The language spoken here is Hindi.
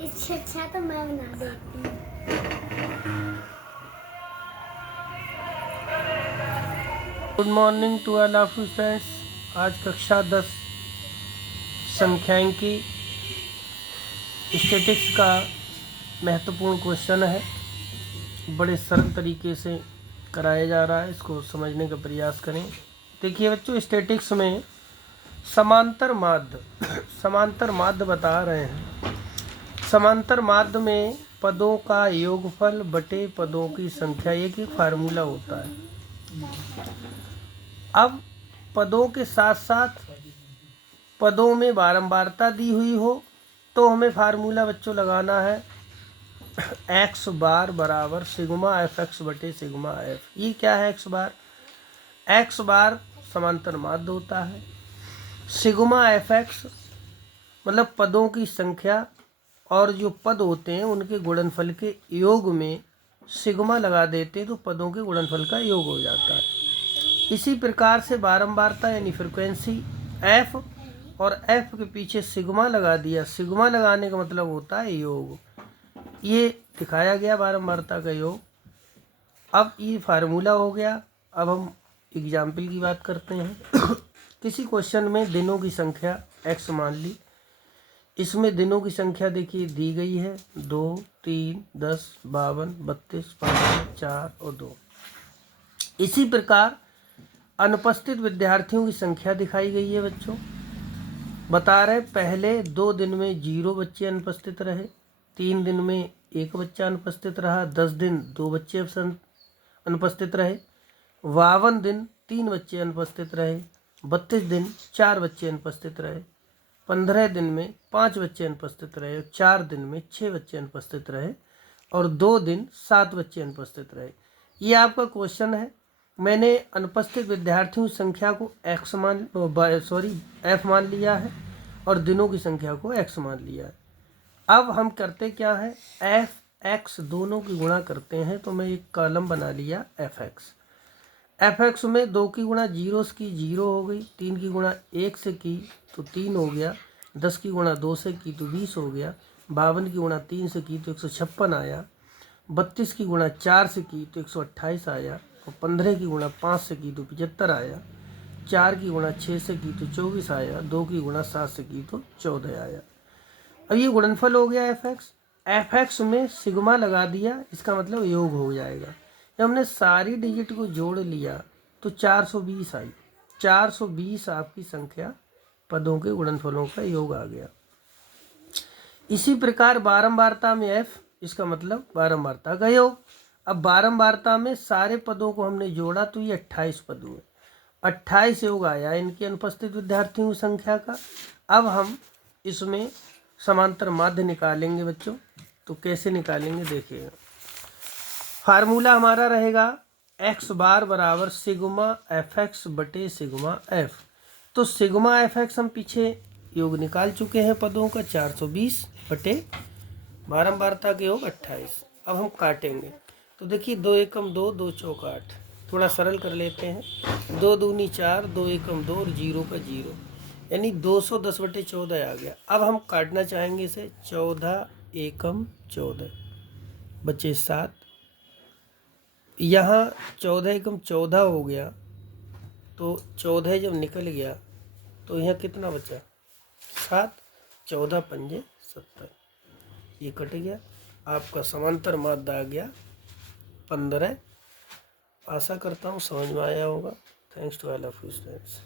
इससे अच्छा तो मैं बना देती हूँ। Good morning to all of you friends. आज कक्षा 10 संख्यांकी स्टैटिक्स का महत्वपूर्ण क्वेश्चन है। बड़े सरल तरीके से कराया जा रहा है, इसको समझने का प्रयास करें। देखिए बच्चों, स्टैटिक्स में समांतर माध्य बता रहे हैं। समांतर माध्य में पदों का योगफल बटे पदों की संख्या, एक फार्मूला होता है। अब पदों के साथ साथ पदों में बारंबारता दी हुई हो तो हमें फार्मूला बच्चों लगाना है एक्स बार बराबर सिग्मा एफ एक्स बटे सिग्मा एफ। ये क्या है एक्स बार समांतर माध्य होता है। सिग्मा एफ एक्स मतलब पदों की संख्या और जो पद होते हैं उनके गुणनफल के योग में सिग्मा लगा देते हैं तो पदों के गुणनफल का योग हो जाता है। इसी प्रकार से बारंबारता यानी फ्रिक्वेंसी एफ और एफ के पीछे सिग्मा लगा दिया। सिग्मा लगाने का मतलब होता है योग। ये दिखाया गया बारंबारता का योग। अब ये फार्मूला हो गया। अब हम एग्जाम्पल की बात करते हैं। किसी क्वेश्चन में दिनों की संख्या एक्स मान ली। इसमें दिनों की संख्या देखिए दी गई है 2, 3, 10, 52, 32, 5, 4 और 2। इसी प्रकार अनुपस्थित विद्यार्थियों की संख्या दिखाई गई है बच्चों। बता रहे पहले 2 दिन में 0 बच्चे अनुपस्थित रहे, 3 दिन में 1 बच्चा अनुपस्थित रहा, 10 दिन 2 बच्चे अनुपस्थित रहे, 52 दिन 3 बच्चे अनुपस्थित रहे, 32 दिन 4 बच्चे अनुपस्थित रहे, 15 दिन में 5 बच्चे अनुपस्थित रहे, 4 दिन में 6 बच्चे अनुपस्थित रहे और 2 दिन 7 बच्चे अनुपस्थित रहे। ये आपका क्वेश्चन है। मैंने अनुपस्थित विद्यार्थियों की संख्या को एफ मान लिया है और दिनों की संख्या को एक्स मान लिया है। अब हम करते क्या है, एफ एक्स दोनों की गुणा करते हैं। तो मैं एक कॉलम बना लिया एफ एक्स में 2 की गुणा 0 से की 0 हो गई, 3 की गुणा 1 से की तो 3 हो गया, 10 की गुणा 2 से की तो 20 हो गया, 52 की गुणा 3 से की तो 156 आया, 32 की गुणा 4 से की तो 128 आया और 15 की गुणा 5 से की तो 75 आया, 4 की गुणा 6 से की तो 24 आया, 2 की गुणा 7 से की तो 14 आया। अब ये गुणनफल हो गया एफ एक्स में सिग्मा लगा दिया, इसका मतलब योग हो जाएगा। जब हमने सारी डिजिट को जोड़ लिया तो 420 आई। 420 आपकी संख्या पदों के गुणनफलों का योग आ गया। इसी प्रकार बारंबारता में एफ, इसका मतलब बारंबारता का योग। अब बारंबारता में सारे पदों को हमने जोड़ा तो ये 28 पद हुए। 28 योग आया इनके अनुपस्थित विद्यार्थियों की संख्या का। अब हम इसमें समांतर माध्य निकालेंगे बच्चों। तो कैसे निकालेंगे देखिएगा। फार्मूला हमारा रहेगा एक्स बार बराबर सिग्मा एफ एक्स बटे सिग्मा एफ। तो सिग्मा एफ एक्स हम पीछे योग निकाल चुके हैं पदों का 420 बटे बारंबारता के योग 28। अब हम काटेंगे तो देखिए 2 एकम 2, 2 चौक 8। थोड़ा सरल कर लेते हैं। 2 दूनी 4, 2 एकम 2 और 0 का 0 यानी 210 बटे 14 आ गया। अब हम काटना चाहेंगे इसे 14 एकम 14 बचे 7। यहाँ 14 एकम 14 हो गया तो 14 जब निकल गया तो यहाँ कितना बचा 7, 14 पंजे 70। ये कट गया। आपका समांतर माध्य आ गया 15। आशा करता हूँ समझ में आया होगा। Thanks to all of you students.